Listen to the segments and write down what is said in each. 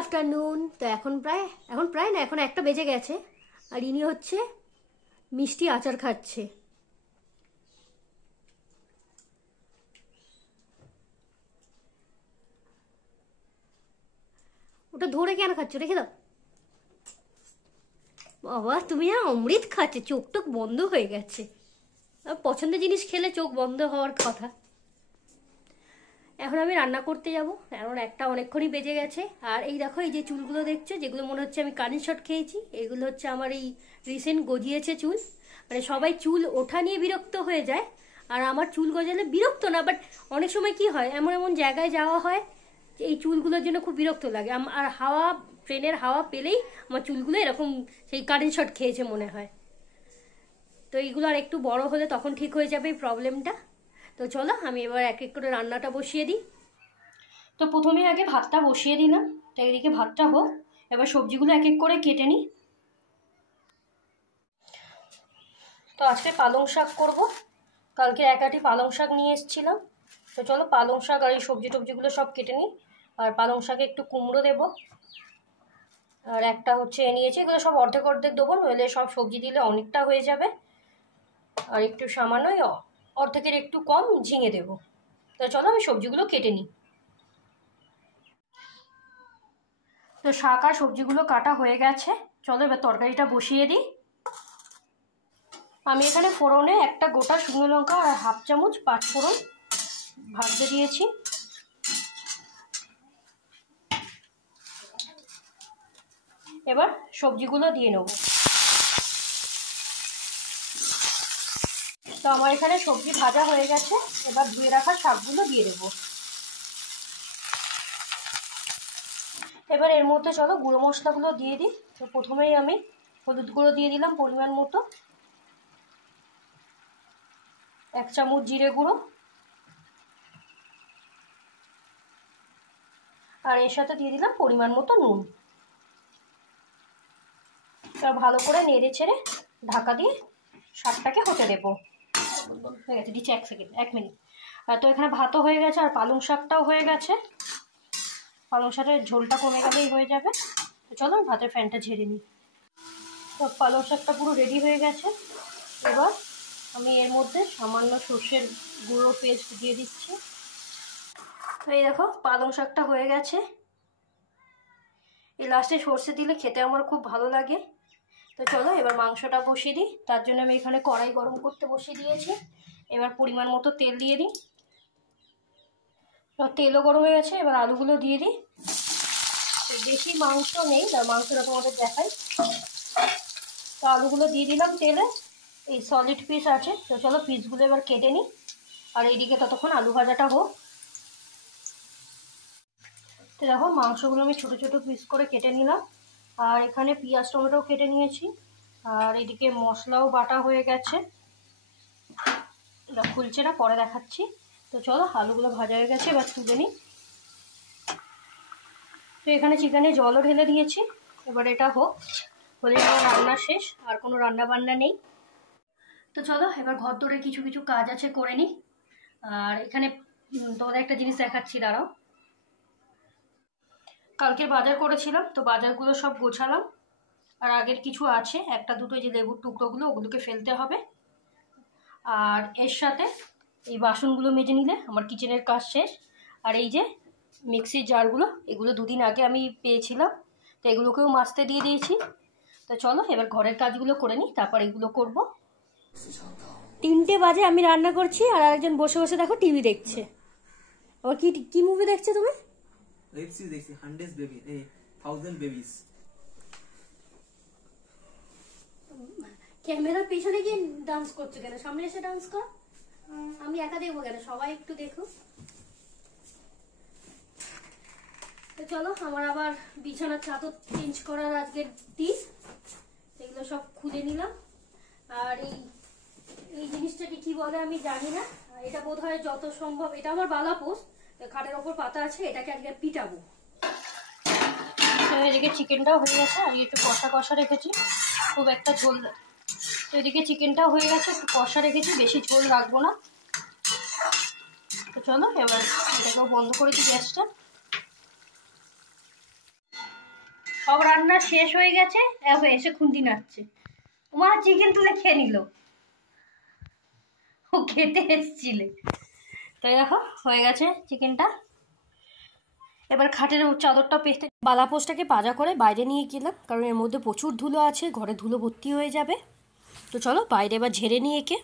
Afternoon. তো এখন প্রায় না, এখন 1টা বেজে গেছে। আর ইনি হচ্ছে মিষ্টি আচার খাচ্ছে। ওটা ধরে কেন খাচ্ছ? রেখে দাও। বাবা তুমি না অমৃত খাচ্ছে, চোখ টোক বন্ধ হয়ে গেছে। পছন্দের জিনিস খেলে চোখ বন্ধ হওয়ার কথা। এখন আমি রান্না করতে যাব, এখন 1টা অনেকক্ষণই বেজে গেছে। আর এই দেখো, এই যে চুলগুলো দেখছো, যেগুলো মনে হচ্ছে আমি কারেন্ট শট খেয়েছি, এগুলো হচ্ছে আমার এই রিসেন্ট গজিয়েছে চুল। মানে সবাই চুল ওঠা নিয়ে বিরক্ত হয়ে যায়, আর আমার চুল গজালে বিরক্ত না, বাট অনেক সময় কি হয়, এমন এমন জায়গায় যাওয়া হয় এই চুলগুলোর জন্য খুব বিরক্ত লাগে। আর হাওয়া, ট্রেনের হাওয়া পেলেই আমার চুলগুলো এরকম সেই কারেন্ট শট খেয়েছে মনে হয়। তো এইগুলো আর একটু বড় হলে তখন ঠিক হয়ে যাবে এই প্রবলেমটা। তো চলো আমি এবার এক এক করে রান্নাটা বসিয়ে দিই। তো প্রথমে আগে ভাতটা বসিয়ে দিলাম, তো এদিকে ভাতটা হোক, এবার সবজিগুলো এক এক করে কেটে নিই। তো আজকে পালং শাক করব, কালকে 1 আঁটি পালং শাক নিয়ে এসেছিলাম। তো চলো পালং শাক আর এই সবজি টবজিগুলো সব কেটে নিই। আর পালং শাকে একটু কুমড়ো দেবো, আর একটা হচ্ছে নিয়েছি, এগুলো সব অর্ধেক অর্ধেক দেবো, নইলে সব সবজি দিলে অনেকটা হয়ে যাবে। আর একটু সামান্যই অর্ধেকের একটু কম ঝিঙে দেবো। তো চলো আমি সবজিগুলো কেটে নিই। তো শাক আর সবজিগুলো কাটা হয়ে গেছে, চলো এবার তরকারিটা বসিয়ে দিই। আমি এখানে ফোড়নে একটা গোটা শুকনো লঙ্কা আর 1/2 চামচ পাঁচফোড়ন ভাজতে দিয়েছি। এবার সবজিগুলো দিয়ে নেব। তো আমার এখানে সবজি ভাজা হয়ে গেছে, এবার ধুয়ে রাখা শাকগুলো দিয়ে দেবো। এবার এর মধ্যে চলো গুঁড়ো মশলাগুলো দিয়ে দিই। তো প্রথমেই আমি হলুদ গুঁড়ো দিয়ে দিলাম পরিমাণ মতো, 1 চামচ জিরে গুঁড়ো, আর এর সাথে দিয়ে দিলাম পরিমাণ মতো নুন। এবার ভালো করে নেড়ে ছেড়ে ঢাকা দিয়ে শাকটাকে হতে দেবো। হয়ে গেছে, দিচ্ছি 1 মিনিট। তো এখানে ভাতও হয়ে গেছে আর পালং শাকটাও হয়ে গেছে। পালং শাকের ঝোলটা কমে গেলেই হয়ে যাবে। তো চলো ভাতের ফ্যানটা ঝেড়ে নিই। তো পালং শাকটা পুরো রেডি হয়ে গেছে। এবার আমি এর মধ্যে সামান্য সর্ষের গুঁড়ো পেস্ট দিয়ে দিচ্ছি। এই দেখো পালং শাকটা হয়ে গেছে। এই লাস্টে সর্ষে দিলে খেতে আমার খুব ভালো লাগে। তো চলো এবার মাংসটা বসিয়ে দিই। তার জন্য আমি এখানে কড়াই গরম করতে বসিয়ে দিয়েছি। এবার পরিমাণ মতো তেল দিয়ে দিই। তেলও গরম হয়ে গেছে, এবার আলুগুলো দিয়ে দিই। বেশি মাংস নেই, তার মাংসটা তোমাদের দেখাই। তো আলুগুলো দিয়ে দিলাম তেলে, এই সলিড পিস আছে। তো চলো পিসগুলো এবার কেটে নিই, আর এইদিকে ততক্ষণ আলু ভাজাটা হোক। তো দেখো মাংসগুলো আমি ছোটো ছোটো পিস করে কেটে নিলাম, আর এখানে পেঁয়াজ টমেটোও কেটে নিয়েছি, আর এদিকে মশলাও বাটা হয়ে গেছে। এটা খুলছে না, পরে দেখাচ্ছি। তো চলো আলুগুলো ভাজা হয়ে গেছে, এবার তুলে নিই। তো এখানে চিকেনে জলও ঢেলে দিয়েছি, এবার এটা হোক, হলে আমার রান্না শেষ, আর কোনো রান্না বান্না নেই। তো চলো এবার ঘর দৌড়ে কিছু কিছু কাজ আছে করে নিই। আর এখানে তোমাদের একটা জিনিস দেখাচ্ছি, দাঁড়াও। কালকে বাজার করেছিলাম, তো বাজারগুলো সব গোছালাম। আর আগের কিছু আছে, একটা দুটো যে লেবুর টুকরোগুলো, ওগুলোকে ফেলতে হবে। আর এর সাথে এই বাসনগুলো মেজে নিলে আমার কিচেনের কাজ শেষ। আর এই যে মিক্সির জারগুলো, এগুলো 2 দিন আগে আমি পেয়েছিলাম, তো এগুলোকেও মাজতে দিয়ে দিয়েছি। তো চলো এবার ঘরের কাজগুলো করে নিই, তারপর এগুলো করব। 3টে বাজে, আমি রান্না করছি, আর আরেকজন বসে বসে দেখো টিভি দেখছে। আবার কি মুভি দেখছে তুমি? ওয়েব সিরিজ দেখছি, 100 বেবি, 1000 বেবিস। ক্যামেরার পিছনে গিয়ে ডান্স করছো কেন? সামনে এসে ডান্স কর। আমি একা দেখবো কেন, সবাই একটু দেখো। তো চলো আমার আবার বিছানার চাদর চেঞ্জ করার আজকের দিন, এগুলো সব খুলে নিলাম। আর এই জিনিসটাকে কি বলে আমি জানি না, এটা বোধহয় যত সম্ভব, এটা আমার বালাপোষ, খাটের ওপর পাতা আছে, এটাকে আজকে পিটাবো। এদিকে চিকেনটাও হয়ে গেছে, আর একটু কষা কষা রেখেছি, খুব একটা ঝোল। তো এদিকে চিকেনটাও হয়ে গেছে, একটু কষা রেখেছি, বেশি ঝোল রাখবো না। তো চলো এবার এটাকেও বন্ধ করে দিই গ্যাসটা। সব রান্না শেষ হয়ে গেছে, এখন এসে খুন্তি নাড়ছে। মা চিকেন তুলে খেয়ে নিল, ও খেতে এসছিলে। তো দেখো হয়ে গেছে চিকেনটা। এবার খাটের চাদরটা পেতে বালাপোস্টটাকে ভাজা করে বাইরে নিয়ে গেলাম, কারণ এর মধ্যে প্রচুর ধুলো আছে, ঘরে ধুলো ভর্তি হয়ে যাবে। তো চলো বাইরে এবার ঝেড়ে নিয়ে একে।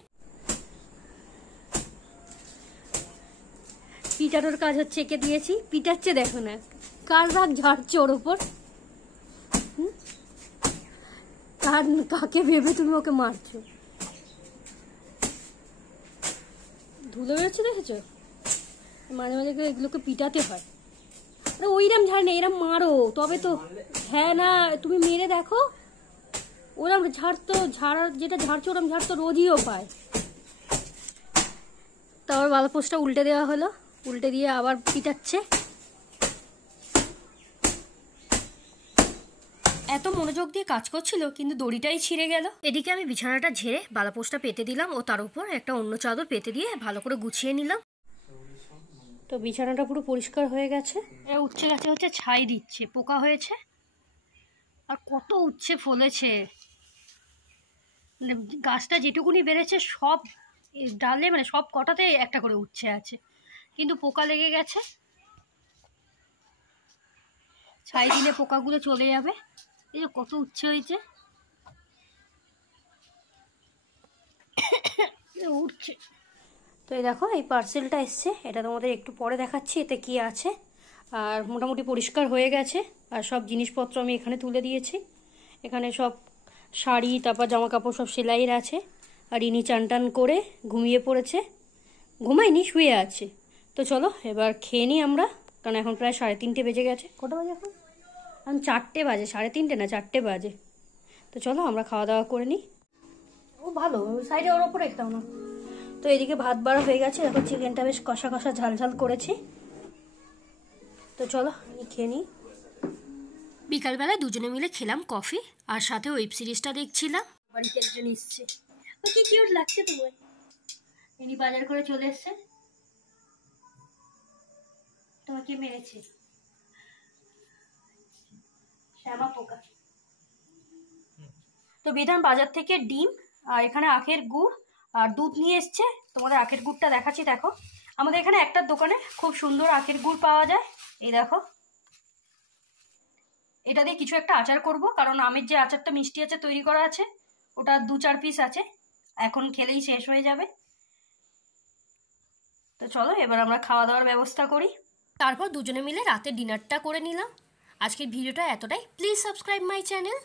পিটানোর কাজ হচ্ছে, একে দিয়েছি, পিটাচ্ছে দেখো না, কার রাগ ঝাড়ছে ওর ওপর। কাকে ভেবে তুমি ওকে মারছো? ধুলো বেরোচ্ছে দেখেছো? মাঝে মাঝে করে এগুলোকে পিটাতে হয়। আরে ওইরম ঝাড় নেই, এরম মারো তবে তো। হ্যাঁ না, তুমি মেরে দেখো, ওরম ঝাড় তো যেটা ঝাড়ছে ওরম ঝাড় তো রোজইও পায়। তারপর বালাপোস্টটা উল্টে দেওয়া হলো, উল্টে দিয়ে আবার পিটাচ্ছে। এত মনোযোগ দিয়ে কাজ করছিল কিন্তু দড়িটাই ছিঁড়ে গেল। এদিকে আমি বিছানাটা ঝেড়ে বালাপোস্টটা পেতে দিলাম ও তার উপর একটা অন্য চাদর পেতে দিয়ে ভালো করে গুছিয়ে নিলাম। তো বিছানাটা পুরো পরিষ্কার হয়ে গেছে। উচ্ছে গাছে হচ্ছে ছাই দিচ্ছে, পোকা হয়েছে আর কত উচ্ছে ফলেছে। মানে গাছটা যেটুকুনি বেড়েছে সব ডালে, মানে সব কটাতে একটা করে উচ্ছে আছে, কিন্তু পোকা লেগে গেছে। ছাই দিলে পোকাগুলো চলে যাবে। এই যে কত উচ্ছে হয়েছে, উঠছে। তো এই দেখো এই পার্সেলটা এসছে, এটা তোমাদের একটু পরে দেখাচ্ছি এতে কি আছে। আর মোটামুটি পরিষ্কার হয়ে গেছে, আর সব জিনিসপত্র আমি এখানে তুলে দিয়েছি। এখানে সব শাড়ি, তারপর জামা কাপড় সব সেলাইয়ের আছে। আর ইনি চান টান করে ঘুমিয়ে পড়েছে, ঘুমায়নি, শুয়ে আছে। তো চলো এবার খেয়ে নিই আমরা, কারণ এখন প্রায় 3:30 বেজে গেছে। কটা বাজে এখন? 4টে বাজে, 3:30 না 4টে বাজে। তো চলো আমরা খাওয়া দাওয়া করে নিই। ও ভালো, সাইডে ওর ওপর একটাও না। তো এদিকে ভাত বাড়া হয়ে গেছে, এখন চিকেনটা বেশ কষা কষা ঝাল ঝাল করেছি। তো চলো আমি খেয়ে নিই। বিকালবেলা দুজনে মিলে খেলাম কফি, আর সাথে ওয়েব সিরিজটা দেখছিলাম। বাড়িতে একজন এসছে, কি কিউট লাগছে তোমার। ইনি বাজার করে চলে এসছে। তোমাকে মেরেছে শ্যামা পোকা। তো বিধান বাজার থেকে ডিম আর এখানে আখের গুড় আর দুধ নিয়ে এসছে। তোমাদের আখের গুড়টা দেখাচ্ছি, দেখো আমাদের এখানে একটা দোকানে খুব সুন্দর আখের গুড় পাওয়া যায়। এই দেখো, এটা দিয়ে কিছু একটা আচার করব, কারণ আমের যে আচারটা মিষ্টি আচার তৈরি করা আছে ওটা 2-4 পিস আছে, এখন খেলেই শেষ হয়ে যাবে। তো চলো এবার আমরা খাওয়া দাওয়ার ব্যবস্থা করি, তারপর দুজনে মিলে রাতের ডিনারটা করে নিলাম। আজকের ভিডিওটা এতটাই। Please subscribe my channel.